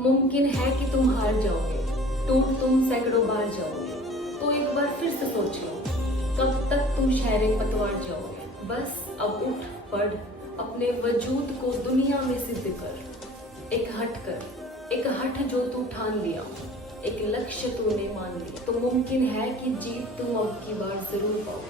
मुमकिन है कि तुम हार जाओगे, टूट तुम सैकड़ों बार जाओगे, तो एक बार फिर से सोच लो, कब तक तुम शहरे पतवार जाओगे। बस अब उठ पड़, अपने वजूद को दुनिया में सिद्ध कर, एक हट जो तू ठान लिया, एक लक्ष्य तूने मान लिया, तो मुमकिन है कि जीत तुम अब की बार जरूर पाओ।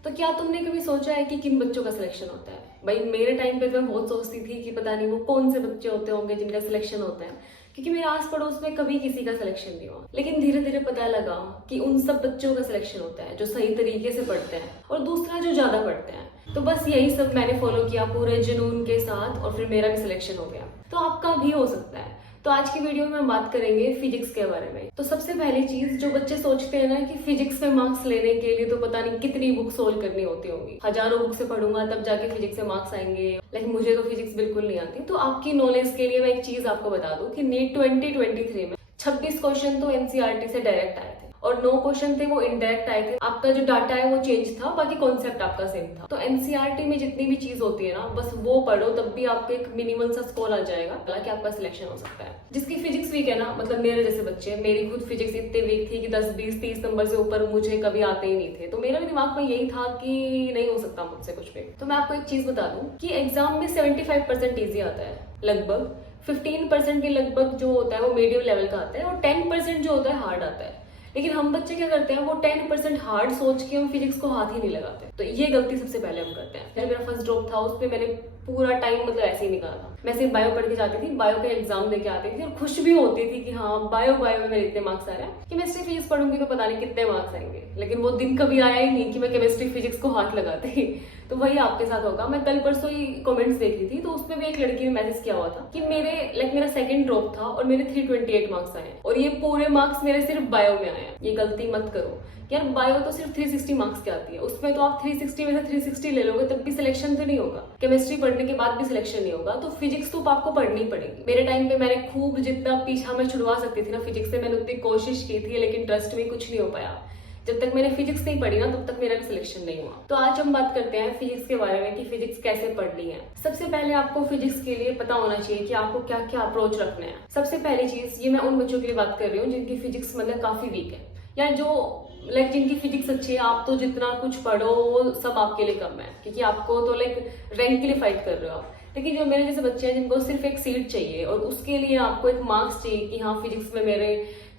तो क्या तुमने कभी सोचा है कि किन बच्चों का सिलेक्शन होता है? भाई मेरे टाइम पे तो मैं बहुत सोचती थी कि पता नहीं वो कौन से बच्चे होते होंगे जिनका सिलेक्शन होता है, क्योंकि मेरे आस पड़ोस में कभी किसी का सिलेक्शन नहीं हुआ। लेकिन धीरे धीरे पता लगा कि उन सब बच्चों का सिलेक्शन होता है जो सही तरीके से पढ़ते हैं, और दूसरा जो ज्यादा पढ़ते हैं। तो बस यही सब मैंने फॉलो किया पूरे जुनून के साथ, और फिर मेरा भी सिलेक्शन हो गया। तो आपका भी हो सकता है। तो आज की वीडियो में हम बात करेंगे फिजिक्स के बारे में। तो सबसे पहली चीज, जो बच्चे सोचते हैं ना कि फिजिक्स में मार्क्स लेने के लिए तो पता नहीं कितनी बुक सोल्व करनी होती होंगी, हजारों बुक से पढ़ूंगा तब जाके फिजिक्स में मार्क्स आएंगे, लेकिन मुझे तो फिजिक्स बिल्कुल नहीं आती। तो आपकी नॉलेज के लिए मैं एक चीज आपको बता दूं कि नीट 2023 में 26 क्वेश्चन तो एनसीईआरटी से डायरेक्ट आए थे, और 9 क्वेश्चन थे वो इनडायरेक्ट आए थे। आपका जो डाटा है वो चेंज था, बाकी कॉन्सेप्ट आपका सेम था। तो एनसीईआरटी में जितनी भी चीज होती है ना, बस वो पढ़ो, तब भी आपको एक मिनिमल सा स्कोर आ जाएगा, हालांकि आपका सिलेक्शन हो सकता है। जिसकी फिजिक्स वीक है ना, मतलब मेरे जैसे बच्चे, मेरी खुद फिजिक्स इतनी वीक थी कि 10 20 30 नंबर से ऊपर मुझे कभी आते ही नहीं थे। तो मेरा भी दिमाग में यही था कि नहीं हो सकता मुझसे कुछ भी। तो मैं आपको एक चीज बता दूं कि एग्जाम में 75% ईजी आता है, लगभग 15% के लगभग जो होता है वो मीडियम लेवल का आता है, और 10% जो होता है हार्ड आता है। लेकिन हम बच्चे क्या करते हैं, वो 10% हार्ड सोच के हम फिजिक्स को हाथ ही नहीं लगाते। तो ये गलती सबसे पहले हम करते हैं। मेरा फर्स्ट ड्रॉप था, उसमें मैंने पूरा टाइम मतलब ऐसे ही निकाला था। मैं सिर्फ बायो पढ़ के जाती थी, बायो का एग्जाम देके आती थी, और खुश भी होती थी कि हाँ बायो में मेरे इतने मार्क्स आ रहे हैं कि मैं सिर्फ फिजिक्स पढ़ूंगी तो पता नहीं कितने मार्क्स आएंगे। लेकिन वो दिन कभी आया ही नहीं कि मैं केमिस्ट्री फिजिक्स को हाथ लगाती। तो वही आपके साथ होगा। मैं कल परसों ही कमेंट्स देख रही थी, तो उसमें भी एक लड़की ने मैसेज किया हुआ था कि मेरा सेकंड ड्रॉप था और मेरे 328 मार्क्स आए, और ये पूरे मार्क्स मेरे सिर्फ बायो में आए हैं। ये गलती मत करो यार, बायो तो सिर्फ 360 मार्क्स की आती है, उसमें तो आप 360 में से 360 ले लोगे तब भी सिलेक्शन तो नहीं होगा। केमिस्ट्री पढ़ने के बाद भी सिलेक्शन नहीं होगा, तो फिजिक्स तो आपको पढ़नी पड़ेगी। मेरे टाइम पे मैंने खूब जितना पीछा मैं छुड़वा सकती थी ना फिजिक्स से, मैंने उतनी कोशिश की थी, लेकिन ट्रस्ट में कुछ नहीं हो पाया। जब तक मैंने फिजिक्स नहीं पढ़ी ना, तब तक मेरा भी सिलेक्शन नहीं हुआ। तो आज हम बात करते हैं फिजिक्स के बारे में कि फिजिक्स कैसे पढ़नी है। सबसे पहले आपको फिजिक्स के लिए पता होना चाहिए कि आपको क्या क्या अप्रोच रखना है। सबसे पहली चीज, ये मैं उन बच्चों के लिए बात कर रही हूँ जिनकी फिजिक्स मतलब काफी वीक है, या जो जिनकी फिजिक्स अच्छी है। आप तो जितना कुछ पढ़ो वो सब आपके लिए कम है, क्योंकि आपको तो रैंक के लिए फाइट कर रहे हो आप। लेकिन जो मेरे जैसे बच्चे हैं जिनको सिर्फ एक सीट चाहिए, और उसके लिए आपको एक मार्क्स चाहिए कि हाँ फिजिक्स में मेरे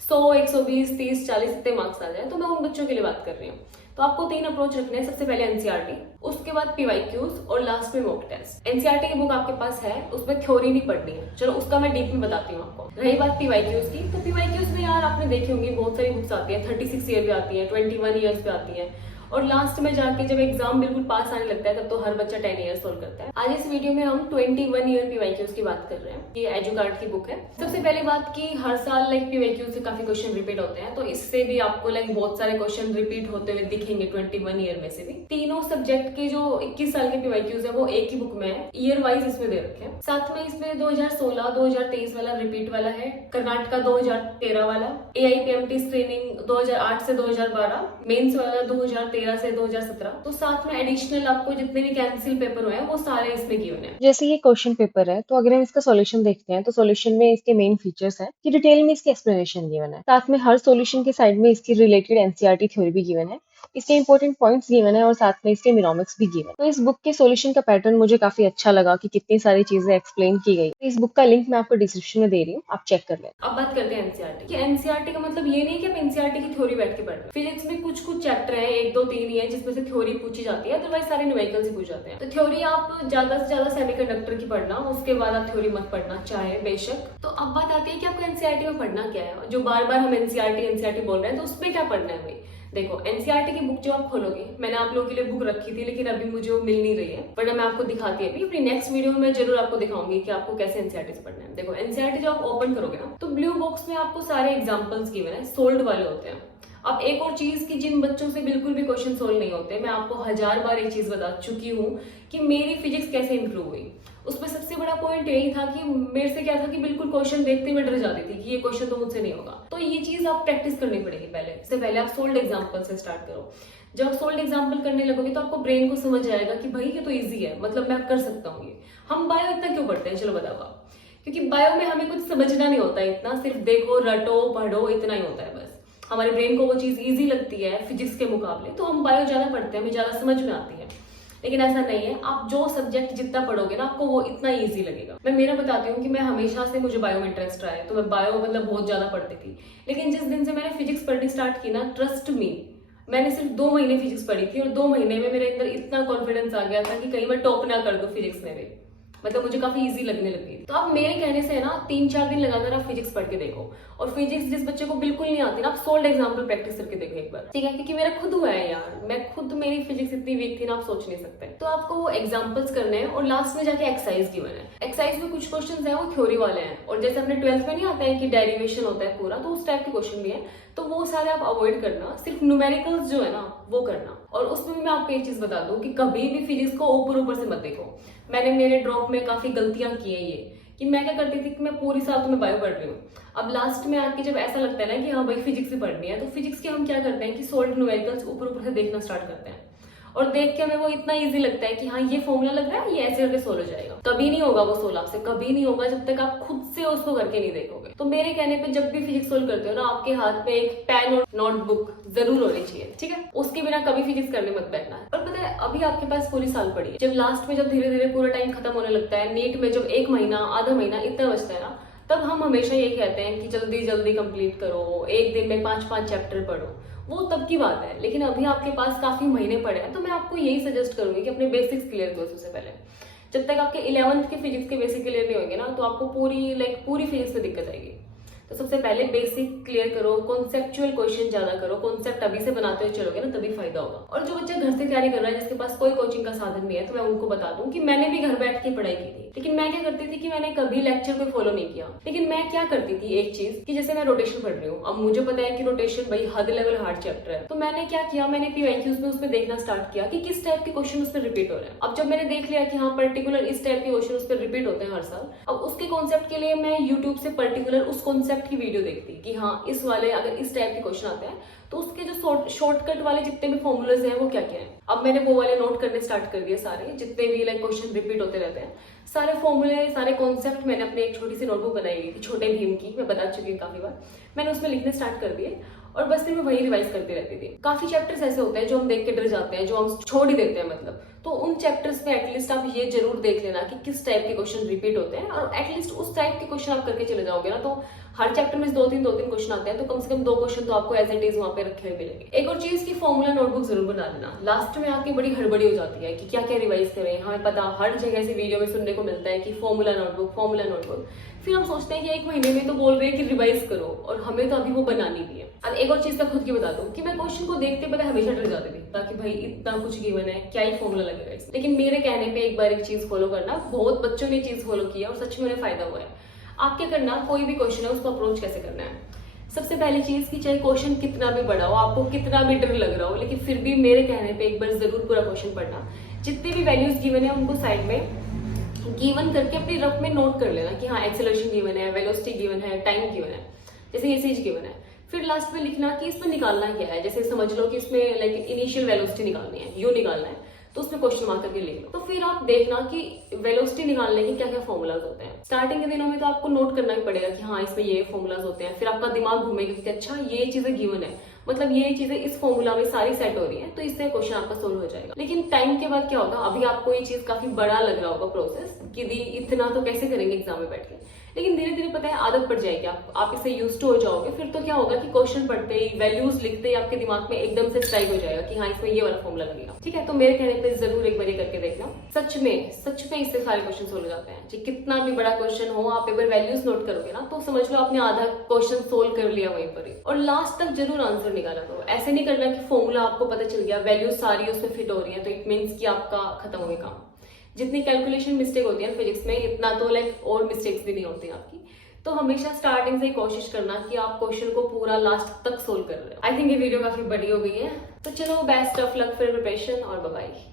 100 120 30 40 इतने मार्क्स आ जाए, तो मैं उन बच्चों के लिए बात कर रही हूँ। तो आपको 3 अप्रोच रखने हैं। सबसे पहले एनसीईआरटी, उसके बाद पीवाईक्यूज, और लास्ट में मॉक टेस्ट। एनसीईआरटी की बुक आपके पास है, उसमें थ्योरी नहीं पढ़नी है, चलो उसका मैं डीप में बताती हूँ आपको। रही बात पीवाईक्यूज की, तो पीवाईक्यूज में यार आपने देखी होंगी बहुत सारी बुक्स आती है, 36 ईयर पे आती है, 21 ईयर्स पे आती है, और लास्ट में जाके जब एग्जाम बिल्कुल पास आने लगता है तब तो हर बच्चा 10 ईयर सोल्व करता है। आज इस वीडियो में हम 21 ईयर पीवाईक्यूज की बात कर रहे हैं। ये एजुकार्ड की बुक है। सबसे पहली बात की हर साल पीवाईक्यूज से काफी क्वेश्चन रिपीट होते हैं, तो इससे भी आपको बहुत सारे क्वेश्चन रिपीट होते हुए दिखेंगे 21 ईयर में से भी। तीनों सब्जेक्ट के जो 21 साल के पीवाईक्यूज है वो एक ही बुक में है, ईयर वाइज इसमें दे रखे हैं। साथ में इसमें 2016 2023 वाला रिपीट वाला है, कर्नाटका 2013 वाला, एआईपीएमटी स्क्रीनिंग 2008 से 2012, मेंस वाला 2013 से 2017। तो साथ में एडिशनल आपको जितने भी कैंसिल पेपर हुए हैं वो सारे इसमें गिवन है। जैसे ये क्वेश्चन पेपर है, तो अगर हम इसका सॉल्यूशन देखते हैं तो सॉल्यूशन में इसके मेन फीचर्स है कि डिटेल में इसकी एक्सप्लेनेशन गिवन है। साथ में हर सॉल्यूशन के साइड में इसकी रिलेटेड एनसीईआरटी थ्योरी भी गिवन है, इसके इंपॉर्टेंट पॉइंट्स गिवन है, और साथ में इसके मिनोमिक्स भी गिवन है। तो इस बुक के सॉल्यूशन का पैटर्न मुझे काफी अच्छा लगा कि कितनी सारी चीजें एक्सप्लेन की गई। तो इस बुक का लिंक मैं आपको डिस्क्रिप्शन में दे रही हूँ, आप चेक कर लें। अब बात करते हैं एनसीईआरटी की। एनसीईआरटी का मतलब ये नहीं कि आप एनसीईआरटी की थ्योरी बैठ के पढ़ रहे हैं। फिजिक्स में कुछ कुछ चैप्टर है, 1 2 3 ही है जिसमें से थ्योरी पूछी जाती है, अदरवाइज सारे न्यूमेरिकल से पूछ जाते हैं। तो थ्योरी आप ज्यादा से ज्यादा सेमीकंडक्टर की पढ़ना, उसके बाद आप थ्योरी मत पढ़ना चाहे बेशक। तो अब बात आती है कि आपको एनसीईआरटी में पढ़ना क्या है। जो बार बार हम एनसीईआरटी बोल रहे हैं, तो उसमें क्या पढ़ना है भाई। देखो एनसीईआरटी की बुक जो आप खोलोगे, मैंने आप लोगों के लिए बुक रखी थी लेकिन अभी मुझे वो मिल नहीं रही है, बट मैं आपको दिखाती है अपनी नेक्स्ट वीडियो में जरूर आपको दिखाऊंगी कि आपको कैसे एनसीईआरटी से पढ़ना है। देखो एनसीईआरटी जो आप ओपन करोगे ना, तो ब्लू बॉक्स में आपको सारे एग्जांपल्स गिवन है, सोल्ड वाले होते हैं। अब एक और चीज की जिन बच्चों से बिल्कुल भी क्वेश्चन सोल्व नहीं होते, मैं आपको 1000 बार एक चीज बता चुकी हूँ कि मेरी फिजिक्स कैसे इंप्रूव हुई। उसमें सबसे बड़ा पॉइंट यही था कि मेरे से क्या था कि बिल्कुल क्वेश्चन देखते हुए डर जाती थी कि ये क्वेश्चन तो मुझसे नहीं होगा। तो ये चीज आप प्रैक्टिस करनी पड़ेगी। पहले आप सोल्ड एग्जांपल से स्टार्ट करो। जब आप सोल्ड एग्जांपल करने लगोगे तो आपको ब्रेन को समझ आएगा कि भाई ये तो इजी है, मतलब मैं कर सकता हूँ ये। हम बायो इतना क्यों पढ़ते हैं, चलो बताओ आप। क्योंकि बायो में हमें कुछ समझना नहीं होता है इतना, सिर्फ देखो रटो पढ़ो इतना ही होता है बस। हमारे ब्रेन को वो चीज इजी लगती है फिजिक्स के मुकाबले, तो हम बायो ज्यादा पढ़ते हैं, हमें ज्यादा समझ में आती है। लेकिन ऐसा नहीं है, आप जो सब्जेक्ट जितना पढ़ोगे ना आपको वो इतना इजी लगेगा। मैं मेरा बताती हूँ कि मैं हमेशा से मुझे बायो में इंटरेस्ट रहा है, तो मैं बायो मतलब बहुत ज्यादा पढ़ती थी। लेकिन जिस दिन से मैंने फिजिक्स पढ़नी स्टार्ट की ना, ट्रस्ट मी, मैंने सिर्फ 2 महीने फिजिक्स पढ़ी थी और 2 महीने में मेरे अंदर इतना कॉन्फिडेंस आ गया था कि कहीं मैं टॉप ना कर दूं फिजिक्स में भी, मतलब मुझे काफी इजी लगने लगी थी। तो आप मेरे कहने से है ना 3-4 दिन लगातार आप फिजिक्स पढ़ के देखो। और फिजिक्स जिस बच्चे को बिल्कुल नहीं आती ना, आप सोल्ड एग्जाम्पल प्रैक्टिस करके देखो एक बार, ठीक है, क्योंकि मेरा खुद हुआ है यार, मैं खुद, मेरी फिजिक्स इतनी वीक थी ना, आप सोच नहीं सकते। तो आपको वो एग्जाम्पल्स करने हैं और लास्ट में जाके एक्सरसाइज गिवन है। एक्सरसाइज में कुछ क्वेश्चन है वो थ्योरी वाले हैं, और जैसे हमने 12th में नहीं आता है कि डेरिवेशन होता है पूरा, तो उस टाइप के क्वेश्चन भी है, तो वो सारे आप अवॉइड करना, सिर्फ न्यूमेरिकल्स जो है ना वो करना। और उसमें भी मैं आपको एक चीज बता दूं कि कभी भी फिजिक्स को ऊपर से मत देखो। मैंने मेरे ड्रॉप में काफी गलतियां की है ये, कि मैं क्या करती थी कि मैं पूरी साल तो मैं बायो पढ़ रही हूँ, अब लास्ट में आके जब ऐसा लगता है ना कि हाँ भाई फिजिक्स ही पढ़नी है, तो फिजिक्स के हम क्या करते हैं कि सोल्ड न्यूमेरिकल्स ऊपर से देखना स्टार्ट करते हैं, और देख के हमें वो इतना इजी लगता है कि हाँ ये फॉर्मूला लग रहा है, ये ऐसे करके सोल्व हो जाएगा। कभी नहीं होगा वो सोल्व आपसे, कभी नहीं होगा जब तक आप खुद से उसको करके नहीं देखोगे। तो मेरे कहने पे जब भी फिजिक्स सोल्व करते हो ना, आपके हाथ में एक पेन और नोटबुक जरूर होनी चाहिए, ठीक है, उसके बिना कभी फिजिक्स करने मत बैठना है। और पता है अभी आपके पास पूरी साल पड़ी है, जब लास्ट में जब धीरे धीरे पूरा टाइम खत्म होने लगता है, नीट में जब 1 महीना आधा महीना इतना बचता है ना, तब हम हमेशा यही कहते हैं कि जल्दी जल्दी कंप्लीट करो, एक दिन में 5-5 चैप्टर पढ़ो, वो तब की बात है। लेकिन अभी आपके पास काफी महीने पड़े हैं, तो मैं आपको यही सजेस्ट करूंगी कि अपने बेसिक्स क्लियर करो सबसे पहले। जब तक आपके 11th के फिजिक्स के बेसिक क्लियर नहीं होंगे ना, तो आपको पूरी फिजिक्स में दिक्कत आएगी। तो सबसे पहले बेसिक क्लियर करो, कॉन्सेप्चुअल क्वेश्चन ज्यादा करो, कॉन्सेप्ट अभी से बनाते हुए चलोगे ना तभी फायदा होगा। और जो बच्चा घर से तैयारी कर रहा है, जिसके पास कोई कोचिंग का साधन नहीं है, तो मैं उनको बता दूं कि मैंने भी घर बैठ के पढ़ाई की थी। लेकिन मैं क्या करती थी कि मैंने कभी लेक्चर को फॉलो नहीं किया। लेकिन मैं क्या करती थी एक चीज, कि जैसे मैं रोटेशन पढ़ रही हूँ, अब मुझे पता है कि रोटेशन भाई हद लेवल हार्ड चैप्टर है, तो मैंने क्या किया, मैंने PYQs में उसमें देखना स्टार्ट किया कि किस टाइप के क्वेश्चन उसमें रिपीट हो रहे हैं। अब जब मैंने देख लिया कि हाँ पर्टिकुलर इस टाइप के क्वेश्चन उस पर रिपीट होते हैं हर साल, अब उसके कॉन्सेप्ट के लिए मैं यूट्यूब से पर्टिकुलर उस कॉन्सेप्ट की वीडियो देखती कि हाँ इस वाले अगर इस टाइप के क्वेश्चन आते हैं तो उसके जो शॉर्टकट वाले जितने भी फॉर्मूलाज हैं वो क्या क्या है। अब मैंने वो वाले नोट करने स्टार्ट कर दिए, सारे जितने भी लाइक क्वेश्चन रिपीट होते रहते हैं, सारे फॉर्मूले सारे कॉन्सेप्ट मैंने अपने एक छोटी सी नोटबुक बनाई हुई थी, छोटे भीम की, मैं बता चुकी हूँ काफी बार, मैंने उसमें लिखने स्टार्ट कर दिए और बस फिर मैं वही रिवाइज करती रहती थी। काफी चैप्टर्स ऐसे होते हैं जो हम देख के डर जाते हैं, जो हम छोड़ ही देते हैं मतलब, तो उन चैप्टर्स में एटलीस्ट आप ये जरूर देख लेना कि किस टाइप के क्वेश्चन रिपीट होते हैं, और एटलीस्ट उस टाइप के क्वेश्चन आप करके चले जाओगे ना, तो हर चैप्टर में 2-3 क्वेश्चन आते हैं, तो कम से कम 2 क्वेश्चन तो आपको एज इट इज वहां पे रखे हुए मिलेंगे। एक और चीज की फॉर्मूला नोटबुक जरूर बना लेना, लास्ट में आके बड़ी हड़बड़ी हो जाती है कि क्या क्या रिवाइज करें। हमें पता हर जगह से वीडियो में सुनने को मिलता है कि फॉर्मूला नोटबुक, फिर हम सोचते हैं कि 1 महीने में तो बोल रहे हैं कि रिवाइज करो, और हमें तो अभी वो बनानी भी है। अब एक और चीज मैं खुद की बता दूं कि मैं क्वेश्चन को देखते पता हमेशा डर जाती थी, ताकि भाई इतना कुछ गिवन है, क्या ही फॉर्मूला लगेगा इसमें। लेकिन मेरे कहने पे एक बार एक चीज फॉलो करना, बहुत बच्चों ने चीज फॉलो की है और सच में उन्हें फायदा हुआ है। आप क्या करना, कोई भी क्वेश्चन है उसको अप्रोच कैसे करना है। सबसे पहली चीज कि चाहे क्वेश्चन कितना भी बड़ा हो, आपको कितना भी डर लग रहा हो, लेकिन फिर भी मेरे कहने पे एक बार जरूर पूरा क्वेश्चन पढ़ना। जितने भी वैल्यूज गिवन है उनको साइड में गिवन करके अपनी रफ में नोट कर लेना कि हाँ एक्सेलरेशन गिवन है, वेलोसिटी गिवन है, टाइम गिवन है, जैसे ये चीज गिवन है। फिर लास्ट में लिखना कि इसमें निकालना क्या है, जैसे समझ लो कि इसमें लाइक इनिशियल वेलोसिटी निकालनी है, यू निकालना है, तो उसमें क्वेश्चन मार्क करके लिख लो। तो फिर आप देखना कि वेलोसिटी निकालने के क्या क्या फॉर्मूलाज होते हैं। स्टार्टिंग के दिनों में तो आपको नोट करना ही पड़ेगा कि हाँ इसमें ये फॉर्मूलाज होते हैं, फिर आपका दिमाग घूमेगा कि अच्छा ये चीजें गिवन है, मतलब ये चीजें इस फॉर्मूला में सारी सेट हो रही है, तो इससे क्वेश्चन आपका सोल्व हो जाएगा। लेकिन टाइम के बाद क्या होगा, अभी आपको ये चीज काफी बड़ा लग रहा होगा प्रोसेस कि इतना तो कैसे करेंगे एग्जाम में बैठ के, लेकिन धीरे धीरे पता है आदत पड़ जाएगी, आप इससे यूज टू हो जाओगे। फिर तो क्या होगा कि क्वेश्चन पढ़ते ही वैल्यूज लिखते ही आपके दिमाग में एकदम से स्ट्राइक हो जाएगा कि हाँ इसमें ये वाला फॉर्मूला लगेगा, ठीक है। तो मेरे कहने पे जरूर एक बार ये करके देखना, सच में इससे सारे क्वेश्चन सोल्व हो जाते हैं। चाहे कितना भी बड़ा क्वेश्चन हो, आप एक बार वैल्यूज नोट करोगे ना, तो समझ लो आपने आधा क्वेश्चन सोल्व कर लिया वहीं पर ही। और लास्ट तक जरूर आंसर निकाला करो, ऐसे नहीं करना कि फॉर्मूला आपको पता चल गया, वैल्यूज सारी उसमें फिट हो रही है, तो इट मीन्स कि आपका खत्म हो गया काम। जितनी कैलकुलेशन मिस्टेक होती है फिजिक्स में, इतना तो लाइक और मिस्टेक्स भी नहीं होती आपकी। तो हमेशा स्टार्टिंग से ही कोशिश करना कि आप क्वेश्चन को पूरा लास्ट तक सोल्व कर रहे हो। आई थिंक ये वीडियो काफी बड़ी हो गई है, तो चलो best of luck for preparation और बाय बाय।